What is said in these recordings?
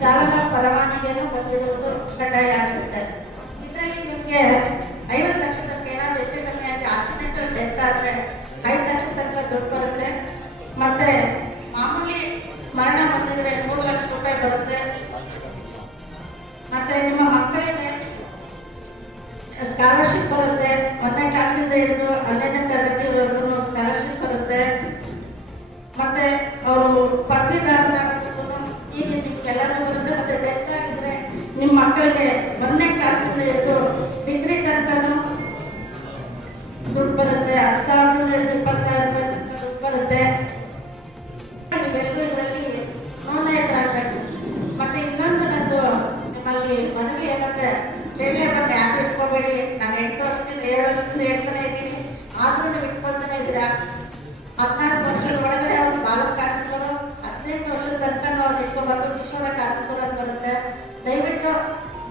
ಚಾಲನಾ ಪರವಾನಗಿಯನ್ನು ಹೊಂದಿರುವುದು ಕಡ್ಡಾಯ ಆಗುತ್ತೆ ಇದರಲ್ಲಿ ನಿಮಗೆ ಐವತ್ತು ಲಕ್ಷದ ಏನಾದರೂ ಹೆಚ್ಚು ಕಮ್ಮಿ ಆಗಿ ಆಕ್ಸಿಡೆಂಟಲ್ ಡೆತ್ ಆದರೆ ಐದು ಲಕ್ಷ ತನಕ ದುಡ್ಡು ಬರುತ್ತೆ. ಮತ್ತೆ ಮಾಮೂಲಿ ಮರಣ ಹೊಂದಿದ್ರೆ ಮೂರು ಲಕ್ಷ ರೂಪಾಯಿ ಬರುತ್ತೆ. ಮತ್ತೆ ನಿಮ್ಮ ಮಕ್ಕಳಿಗೆ ಸ್ಕಾಲರ್ಶಿಪ್ ಬರುತ್ತೆ. ಒಂದನೇ ಕ್ಲಾಸಿಂದ ಹಿಡಿದು ಹನ್ನೆರಡನೇ ತರಗತಿವರೆಗೂ ಸ್ಕಾಲರ್ಶಿಪ್ ಬರುತ್ತೆ. ಮತ್ತೆ ಅವರು ಪದವೀಧರರಾಗಿದ್ರು ಈಗ ನಿಮ್ಗೆಲ್ಲರೂ ಬರುತ್ತೆ ಮತ್ತೆ ಡೆತ್ ಆಗಿದ್ರೆ ಮಕ್ಕಳಿಗೆ ಒಂದನೇ ಡಿಗ್ರಿ ತನಕನೂ ದುಡ್ಡು ಬರುತ್ತೆ. ಹತ್ತು ಸಾವಿರದ ಹಿಡಿದು ಇಪ್ಪತ್ತು ಸಾವಿರ ರೂಪಾಯಿ ದುಡ್ಡು ಬರುತ್ತೆ. ಬೆಂಗಳೂರಲ್ಲಿ ನೋಂದಾಯಿತರಾಗಬೇಕು ಮತ್ತೆ ಇನ್ನೊಂದು ನಂದು ನಿಮ್ಮಲ್ಲಿ ಮದುವೆ ಏನಂದ್ರೆ ಶೈಲಿಯ ಬಗ್ಗೆ ಯಾಕೆ ಇಟ್ಕೋಬೇಡಿ. ನಾನು ಎಂಟು ವರ್ಷದಿಂದ, ಏಳು ವರ್ಷದಿಂದ ಹೇಳ್ತಾನೆ ಇದ್ದೀನಿ. ಆದ್ರೂ ನೀವು ಇಟ್ಕೊಳ್ತಾನೆ ಇದ್ದೀರಾ? ಹದಿನಾಲ್ಕು ವರ್ಷದ ಒಳಗಡೆ ಅವ್ರು ಬಾಲಕ ಹದಿನೆಂಟು ವರ್ಷದ ತನಕ ಅವ್ರು ಇಟ್ಕೋಬಾರ್ದು ಕಿಶೋರ ಕಾರ್ಮಿಕರು ಬರುತ್ತೆ. ದಯವಿಟ್ಟು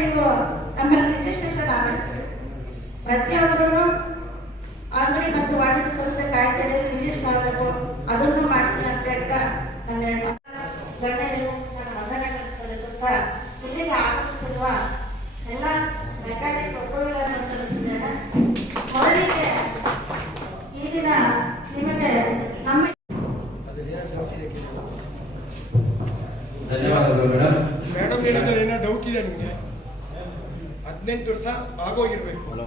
ನೀವು ನಮ್ಮಲ್ಲಿ ರಿಜಿಸ್ಟ್ರೇಷನ್ ಆಗಬೇಕು ಪ್ರತಿಯೊಬ್ಬರು ಅಂಗಡಿ ಮತ್ತು ವಾಣಿಜ್ಯ ಸಂಸ್ಥೆ ಕಾಯ್ದೆಯಲ್ಲಿ ರಿಜಿಸ್ಟರ್ ಆಗಬೇಕು ಅದನ್ನು ಮಾಡಿಸಿ ಅಂತ ಹೇಳ್ತಾ ನನ್ನ ಗಣ್ಯರು ನನ್ನ ವಂದನೆಗಳನ್ನು ಸಲ್ಲಿಸುತ್ತಾ ಇಲ್ಲಿಗೆ ಆಗಮಿಸಿರುವ ಎಲ್ಲ ಮೆಕ್ಯಾನಿಕ್ ಒಕ್ಕೂಟಗಳನ್ನು ಸಲ್ಲಿಸಿದ್ದೇನೆ ಮೊದಲಿಗೆ ಈ ದಿನ ನಿಮಗೆ ನಮ್ಮ ಧನ್ಯವಾದಗಳು ಮೇಡಮ್. ಮೇಡಮ್ ಹೇಳಿದ್ರೆ ಏನೋ ಡೌಟ್ ಇದೆ ನಿಮಗೆ? ಹದಿನೆಂಟು ವರ್ಷ ಆಗೋಗಿರ್ಬೇಕು. ಅವ್ರ